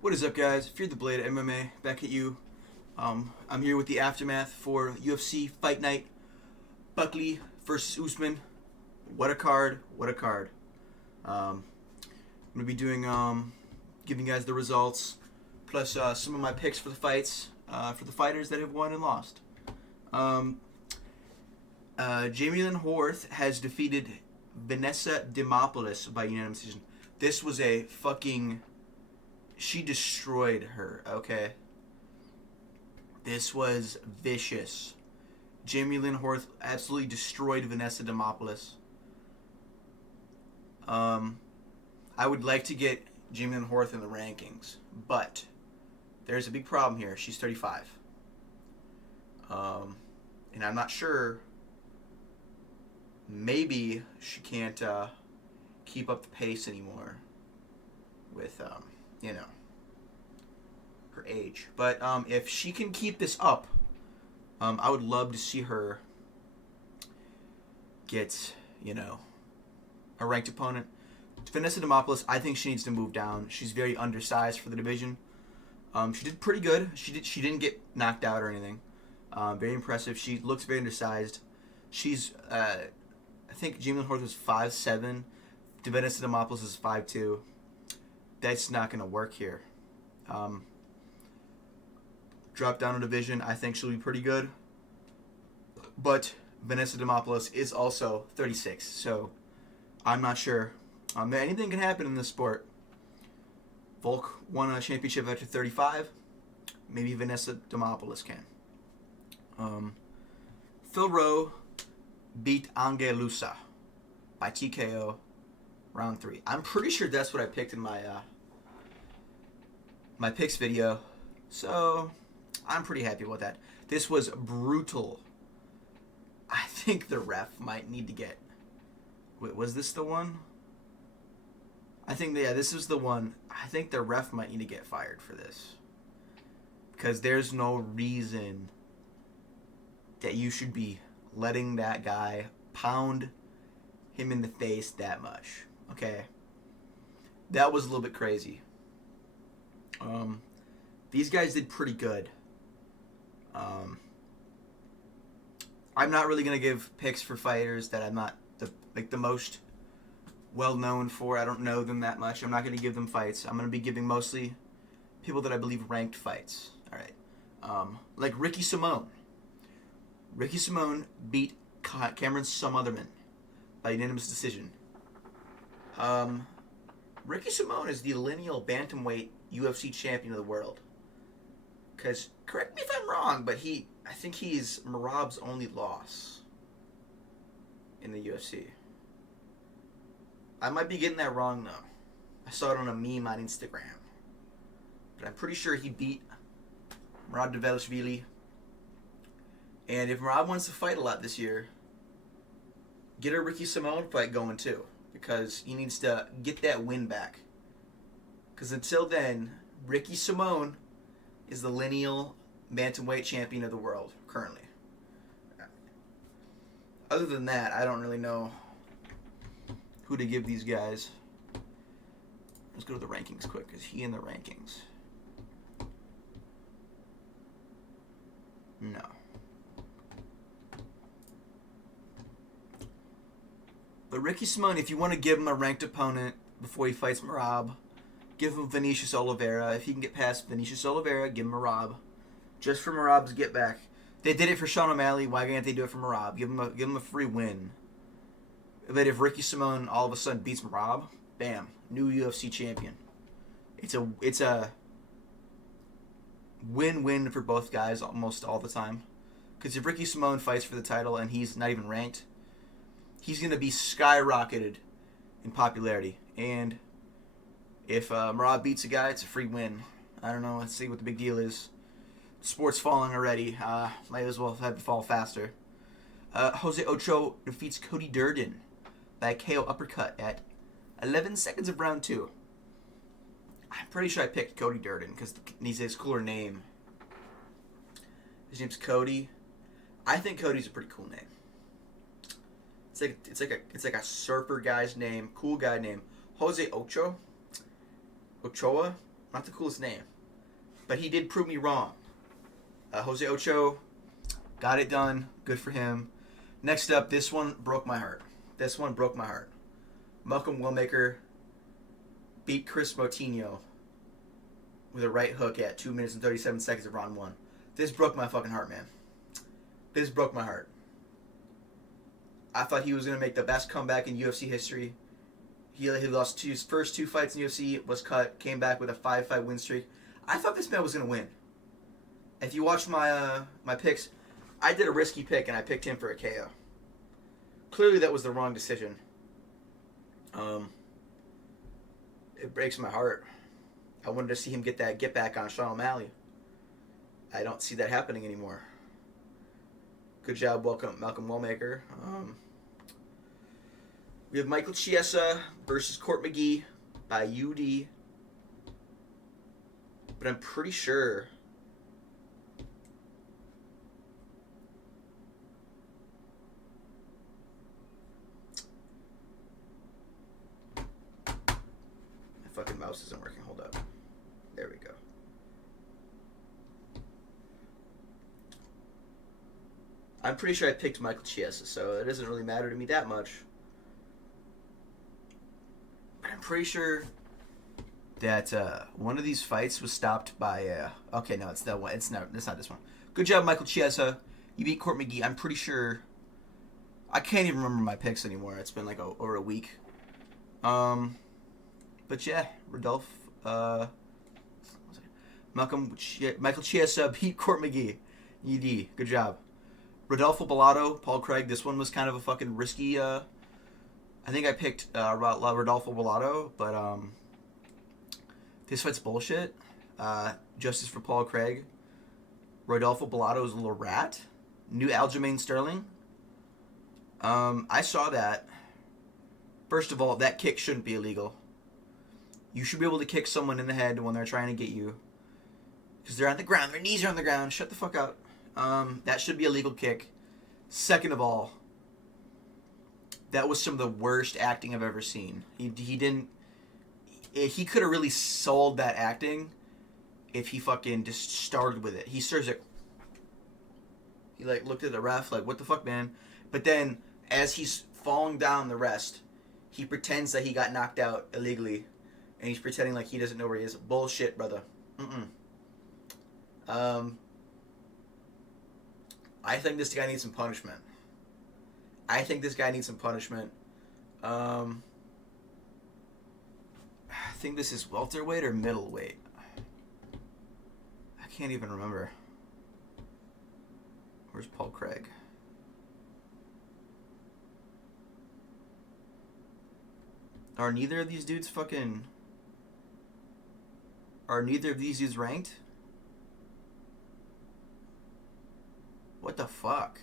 What is up, guys? Fear the Blade MMA, back at you. I'm here with the aftermath for UFC Fight Night. Buckley versus Usman. What a card! What a card! I'm gonna be doing giving you guys the results, plus some of my picks for the fights for the fighters that have won and lost. Jamie Lynn Horth has defeated Vanessa Demopoulos by unanimous decision. This was a fucking... She destroyed her, okay? This was vicious. Jamie Lynn Horth absolutely destroyed Vanessa Demopoulos. I would like to get Jamie Lynn Horth in the rankings, but there's a big problem here. She's 35. And I'm not sure. Maybe she can't keep up the pace anymore with, her age. But if she can keep this up, I would love to see her get, a ranked opponent. Vanessa Demopoulos, I think she needs to move down. She's very undersized for the division. She did pretty good. She didn't get knocked out or anything. Very impressive. She looks very undersized. She's, I think Jamie Lynn Horth was 5'7". Vanessa Demopoulos is 5'2". That's not going to work here. Drop down a division, I think she'll be pretty good. But Vanessa Demopoulos is also 36, so I'm not sure. Anything can happen in this sport. Volk won a championship after 35. Maybe Vanessa Demopoulos can. Phil Rowe beat Angelusa by TKO round 3. I'm pretty sure that's what I picked in my my picks video. So I'm pretty happy with that. This was brutal. I think the ref might need to get... Wait, was this the one? I think, yeah, this is the one. I think the ref might need to get fired for this. Because there's no reason that you should be letting that guy pound him in the face that much. Okay? That was a little bit crazy. These guys did pretty good. I'm not really going to give picks for fighters that I'm not the most well known for. I don't know them that much. I'm not going to give them fights. I'm going to be giving mostly people that I believe ranked fights. All right. Like Ricky Simone. Ricky Simone beat Cameron Sumotherman by unanimous decision. Ricky Simone is the lineal bantamweight UFC champion of the world. Because, correct me if I'm wrong, but I think he's Merab's only loss in the UFC. I might be getting that wrong, though. I saw it on a meme on Instagram. But I'm pretty sure he beat Merab Dvalishvili. And if Merab wants to fight a lot this year, get a Ricky Simone fight going, too. Because he needs to get that win back. Because until then, Ricky Simone is the lineal bantamweight champion of the world currently. Other than that, I don't really know who to give these guys. Let's go to the rankings quick. Is he in the rankings? No. But Ricky Simone, if you want to give him a ranked opponent before he fights Merab, give him Vinicius Oliveira. If he can get past Vinicius Oliveira, give him Merab. Just for Merab's get back. They did it for Sean O'Malley. Why can't they do it for Merab? Give him a free win. But if Ricky Simone all of a sudden beats Merab, bam, new UFC champion. It's a win-win for both guys almost all the time. Because if Ricky Simone fights for the title and he's not even ranked, he's going to be skyrocketed in popularity. And if Merab beats a guy, it's a free win. I don't know. Let's see what the big deal is. Sport's falling already. Might as well have it fall faster. Jose Ocho defeats Cody Durden by a KO uppercut at 11 seconds of round 2. I'm pretty sure I picked Cody Durden because he's his cooler name. His name's Cody. I think Cody's a pretty cool name. It's like a surfer guy's name, cool guy name. Jose Ochoa. Not the coolest name. But he did prove me wrong. Jose Ocho got it done. Good for him. Next up, this one broke my heart. Malcolm Wellmaker beat Chris Moutinho with a right hook at 2 minutes and 37 seconds of round 1. This broke my fucking heart, man. This broke my heart. I thought he was going to make the best comeback in UFC history. He lost his first 2 fights in UFC, was cut, came back with a 5-fight win streak. I thought this man was going to win. If you watch my my picks, I did a risky pick, and I picked him for a KO. Clearly, that was the wrong decision. It breaks my heart. I wanted to see him get back on Sean O'Malley. I don't see that happening anymore. Good job, Malcolm Wellmaker. We have Michael Chiesa versus Court McGee by UD. But I'm pretty sure... My fucking mouse isn't working. Hold up. There we go. I'm pretty sure I picked Michael Chiesa, so it doesn't really matter to me that much. But I'm pretty sure that one of these fights was stopped by... okay, no, it's that one. It's not this one. Good job, Michael Chiesa. You beat Court McGee. I'm pretty sure... I can't even remember my picks anymore. It's been like over a week. But yeah, Michael Chiesa beat Court McGee. ED. Good job. Rodolfo Bellato, Paul Craig. This one was kind of a fucking risky. I think I picked Rodolfo Bellato, but this fight's bullshit. Justice for Paul Craig. Rodolfo Bellato is a little rat. New Aljamain Sterling. I saw that. First of all, that kick shouldn't be illegal. You should be able to kick someone in the head when they're trying to get you. Because they're on the ground. Their knees are on the ground. Shut the fuck up. That should be a legal kick. Second of all, that was some of the worst acting I've ever seen. He didn't... He could have really sold that acting if he fucking just started with it. He starts like... He like looked at the ref like, what the fuck, man? But then, as he's falling down the rest, he pretends that he got knocked out illegally. And he's pretending like he doesn't know where he is. Bullshit, brother. I think this guy needs some punishment. I think this is welterweight or middleweight. I can't even remember. Where's Paul Craig? Are neither of these dudes fucking... Are neither of these dudes ranked? What the fuck?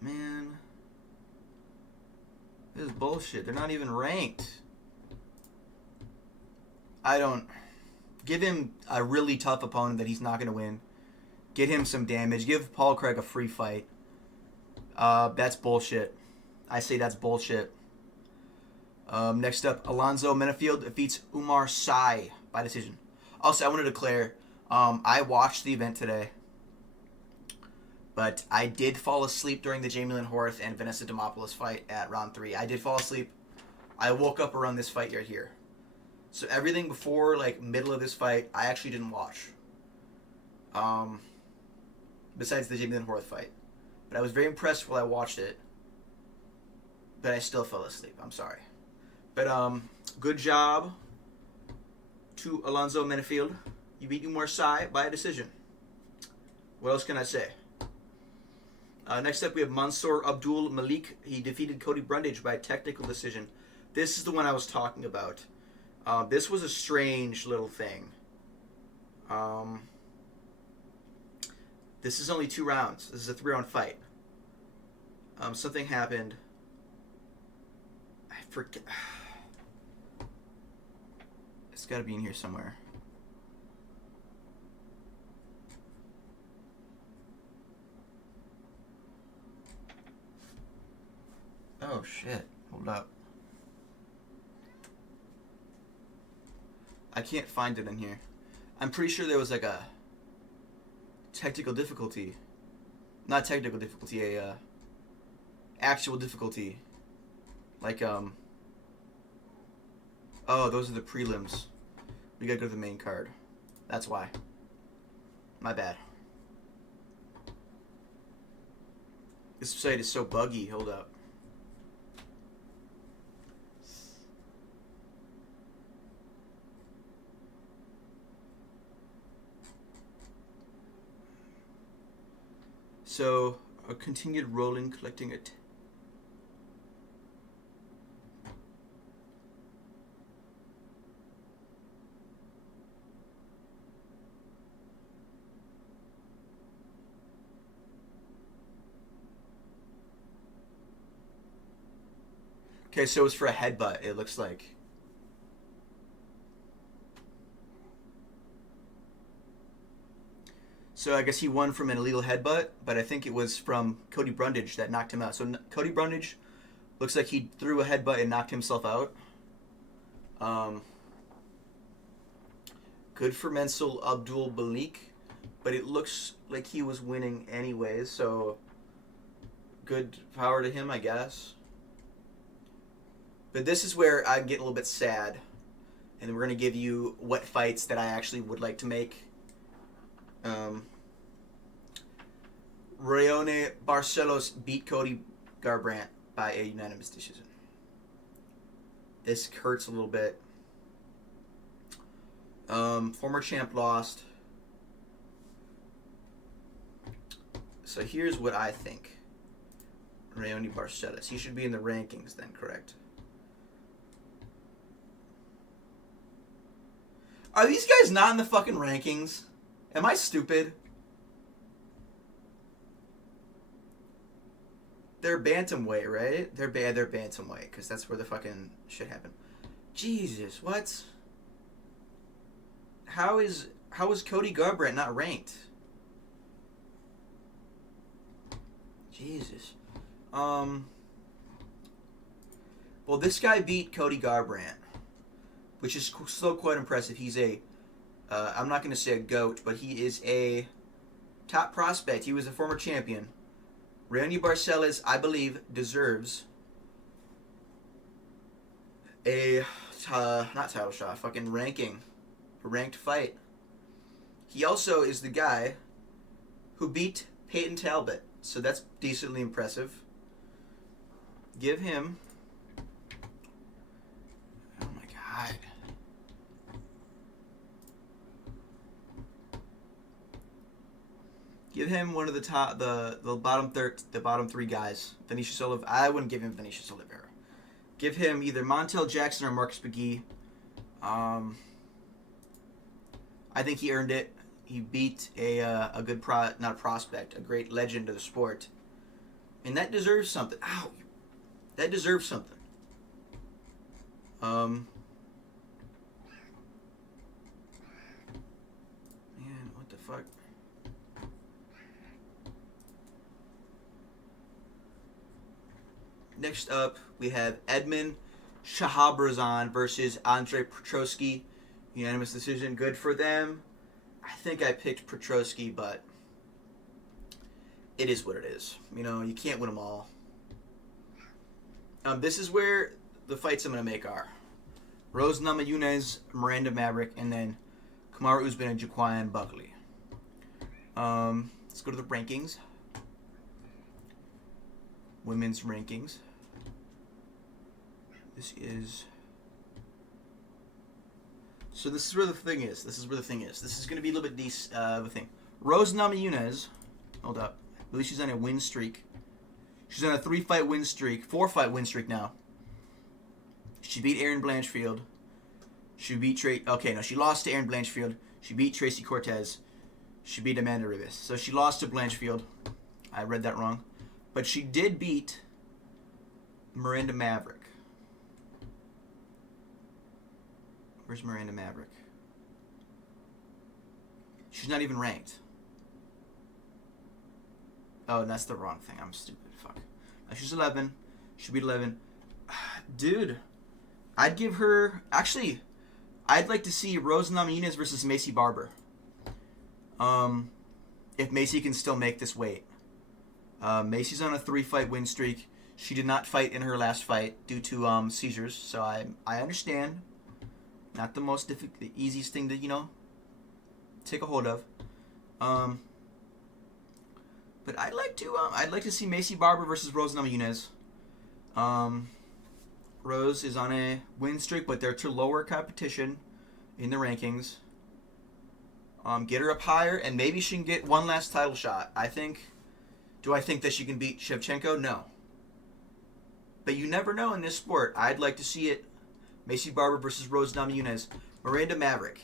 Man. This is bullshit. They're not even ranked. I don't... Give him a really tough opponent that he's not going to win. Get him some damage. Give Paul Craig a free fight. That's bullshit. I say that's bullshit. Next up, Alonzo Menafield defeats Umar Sy by decision. Also, I want to declare, I watched the event today, but I did fall asleep during the Jamie Lynn Horth and Vanessa Demopoulos fight at round 3. I did fall asleep. I woke up around this fight right here. So everything before, like, middle of this fight, I actually didn't watch. Besides the Jamie Lynn Horth fight. But I was very impressed while I watched it. But I still fell asleep. I'm sorry. But, good job to Alonzo Menafield. You beat Umar Sy by a decision. What else can I say? Next up, we have Mansour Abdul Malik. He defeated Cody Brundage by a technical decision. This is the one I was talking about. This was a strange little thing. This is only 2 rounds. This is a 3-round fight. Something happened. I forget. It's got to be in here somewhere. Oh shit! Hold up. I can't find it in here. I'm pretty sure there was like a technical difficulty. Not technical difficulty, a actual difficulty. Like oh, those are the prelims. We gotta go to the main card. That's why. My bad. This site is so buggy. Hold up. So, a continued rolling, collecting it. Okay, so it's for a headbutt, it looks like. So I guess he won from an illegal headbutt, but I think it was from Cody Brundage that knocked him out. So Cody Brundage looks like he threw a headbutt and knocked himself out. Good for Mensur Abdul Balik, but it looks like he was winning anyways, so good power to him, I guess. But this is where I get a little bit sad, and we're going to give you what fights that I actually would like to make. Rayone Barcelos beat Cody Garbrandt by a unanimous decision. This hurts a little bit. Former champ lost. So here's what I think. Rayone Barcelos. He should be in the rankings then, correct? Are these guys not in the fucking rankings? Am I stupid? They're bantamweight, right? They're bantamweight, because that's where the fucking shit happened. Jesus, what? How is Cody Garbrandt not ranked? Jesus. Well, this guy beat Cody Garbrandt, which is still quite impressive. He's I'm not going to say a GOAT, but he is a top prospect. He was a former champion. Rayone Barcelos, I believe, deserves a, not title shot, fucking ranked fight. He also is the guy who beat Peyton Talbot, so that's decently impressive. Give him, oh my god. Give him one of the bottom three guys. Vinicius Oliveira. I wouldn't give him Vinicius Oliveira. Give him either Montel Jackson or Marcus McGee. I think he earned it. He beat a good not a prospect, a great legend of the sport, and that deserves something. Ow, that deserves something. Man, what the fuck? Next up, we have Edmund Shahabrazan versus Andre Petroski. Unanimous decision. Good for them. I think I picked Petroski, but it is what it is. You know, you can't win them all. This is where the fights I'm going to make are Rose Namajunas, Miranda Maverick, and then Kamaru Usman and Jaquan Buckley. Let's go to the rankings. Women's rankings. This is where the thing is. This is going to be a little bit of a thing. Rose Namajunas, hold up. I believe she's on a win streak. She's on a 4-fight win streak now. She beat Erin Blanchfield. She lost to Erin Blanchfield. She beat Tracy Cortez. She beat Amanda Ribas. So she lost to Blanchfield. I read that wrong. But she did beat Miranda Maverick. Where's Miranda Maverick? She's not even ranked. Oh, that's the wrong thing. I'm stupid. Fuck. She's 11. Should be 11. Dude, I'd give her... Actually, I'd like to see Rose Namajunas versus Macy Barber. If Macy can still make this weight. Macy's on a 3-fight win streak. She did not fight in her last fight due to seizures, so I understand. Not the most difficult, the easiest thing to, take a hold of. But I'd like to see Macy Barber versus Rose Namajunas. Rose is on a win streak, but they're to lower competition in the rankings. Get her up higher, and maybe she can get one last title shot. Do I think that she can beat Shevchenko? No. But you never know in this sport. I'd like to see it. Macy Barber versus Rose Namajunas. Miranda Maverick.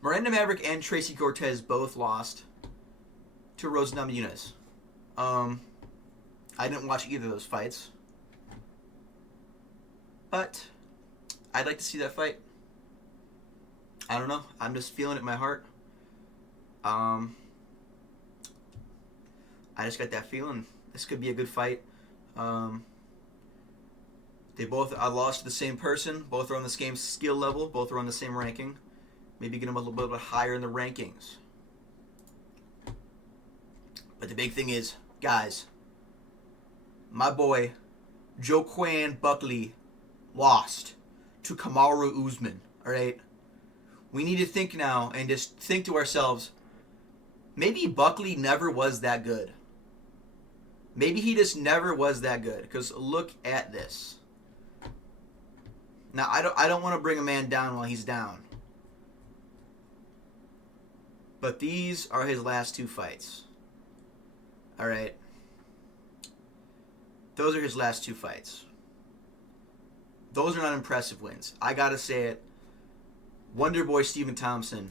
Miranda Maverick and Tracy Cortez both lost to Rose Namajunas. I didn't watch either of those fights. But I'd like to see that fight. I don't know. I'm just feeling it in my heart. I just got that feeling. This could be a good fight. They both are lost to the same person. Both are on the same skill level. Both are on the same ranking. Maybe get them a little bit higher in the rankings. But the big thing is, guys, my boy, Joaquin Buckley, lost to Kamaru Usman. All right? We need to think now and just think to ourselves, maybe Buckley never was that good. Maybe he just never was that good. Because look at this. Now, I don't want to bring a man down while he's down. But these are his last 2 fights. All right. Those are his last 2 fights. Those are not impressive wins. I got to say it. Wonder Boy Stephen Thompson,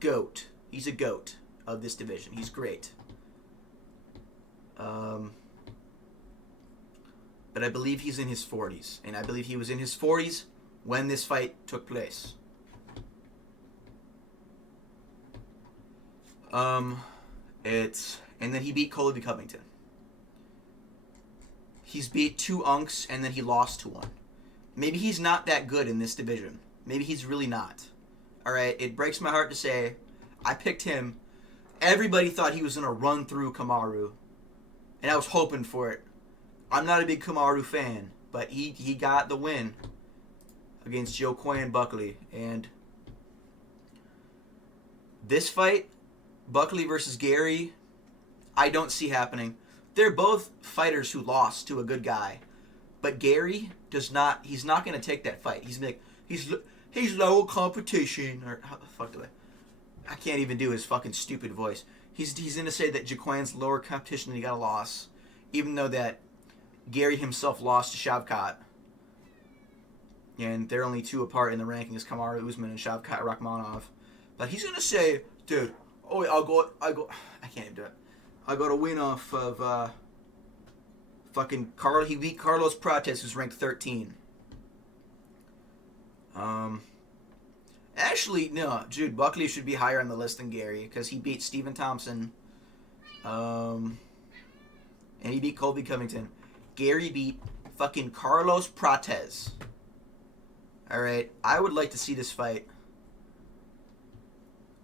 GOAT. He's a GOAT of this division. He's great. But I believe he's in his 40s. And I believe he was in his 40s when this fight took place. And then he beat Colby Covington. He's beat 2 unks, and then he lost to 1. Maybe he's not that good in this division. Maybe he's really not. Alright, it breaks my heart to say, I picked him. Everybody thought he was going to run through Kamaru. And I was hoping for it. I'm not a big Kamaru fan, but he got the win against Joaquin Buckley. And this fight, Buckley versus Gary, I don't see happening. They're both fighters who lost to a good guy. But Gary does not, he's not going to take that fight. He's like, he's low competition. Or how the fuck do I can't even do his fucking stupid voice. He's going to say that Jaquan's lower competition and he got a loss. Even though that Gary himself lost to Shavkat. And they're only 2 apart in the rankings, Kamaru Usman and Shavkat Rakhmonov. But he's going to say, dude, I can't even do it. I got a win off of fucking Carl. He beat Carlos Prates, who's ranked 13. Actually, no, dude, Buckley should be higher on the list than Gary because he beat Stephen Thompson. And he beat Colby Covington. Gary beat fucking Carlos Prates. Alright, I would like to see this fight.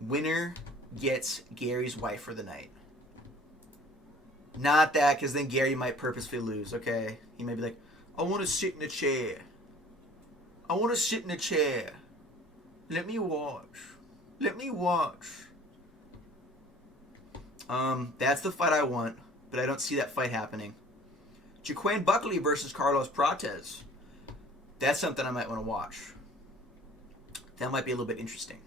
Winner gets Gary's wife for the night. Not that, because then Gary might purposefully lose, okay? He may be like, I want to sit in a chair. I want to sit in a chair. Let me watch. Let me watch. That's the fight I want, but I don't see that fight happening. Joaquin Buckley versus Carlos Prates. That's something I might want to watch. That might be a little bit interesting.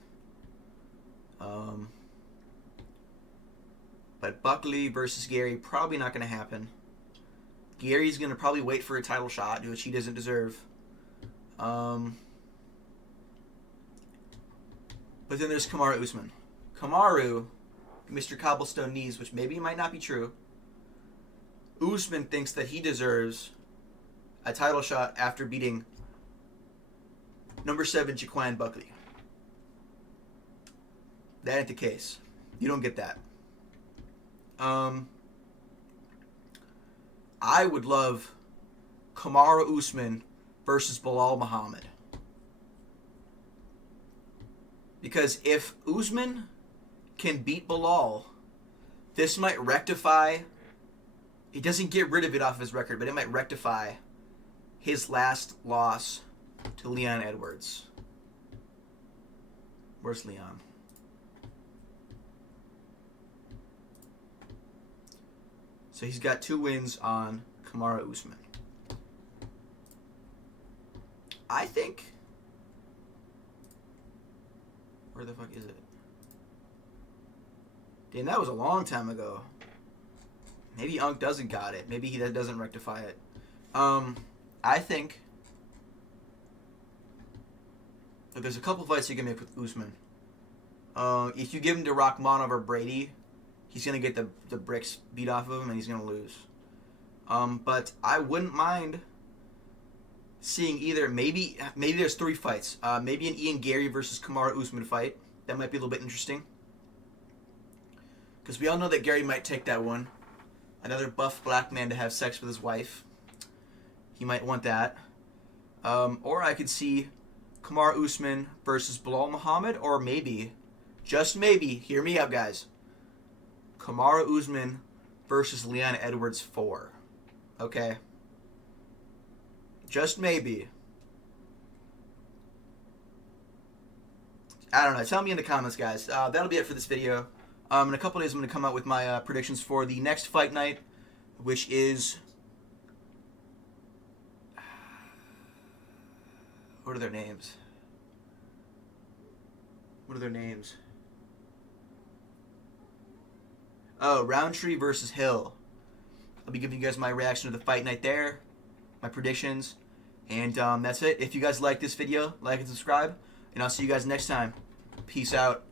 But Buckley versus Gary, probably not going to happen. Gary's going to probably wait for a title shot, which he doesn't deserve. But then there's Kamaru Usman. Kamaru, Mr. Cobblestone Knees, which maybe might not be true. Usman thinks that he deserves a title shot after beating number 7 Joaquin Buckley. That ain't the case. You don't get that. I would love Kamaru Usman versus Bilal Muhammad. Because if Usman can beat Bilal, this might rectify. He doesn't get rid of it off his record, but it might rectify his last loss to Leon Edwards. Where's Leon? So he's got 2 wins on Kamaru Usman. I think... Where the fuck is it? Damn, that was a long time ago. Maybe Unk doesn't got it. Maybe he doesn't rectify it. I think... Look, there's a couple fights you can make with Usman. If you give him to Rakhmonov or Brady, he's going to get the bricks beat off of him and he's going to lose. But I wouldn't mind seeing either, maybe there's 3 fights. Maybe an Ian Gary versus Kamaru Usman fight. That might be a little bit interesting. Because we all know that Gary might take that one. Another buff black man to have sex with his wife. He might want that. Or I could see Kamaru Usman versus Bilal Muhammad, or maybe, just maybe, hear me out, guys, Kamaru Usman versus Leon Edwards 4. Okay? Just maybe. I don't know. Tell me in the comments, guys. That'll be it for this video. In a couple days, I'm going to come out with my predictions for the next fight night, which is... What are their names? What are their names? Oh, Roundtree versus Hill. I'll be giving you guys my reaction to the fight night there, my predictions, and that's it. If you guys like this video, like and subscribe, and I'll see you guys next time. Peace out.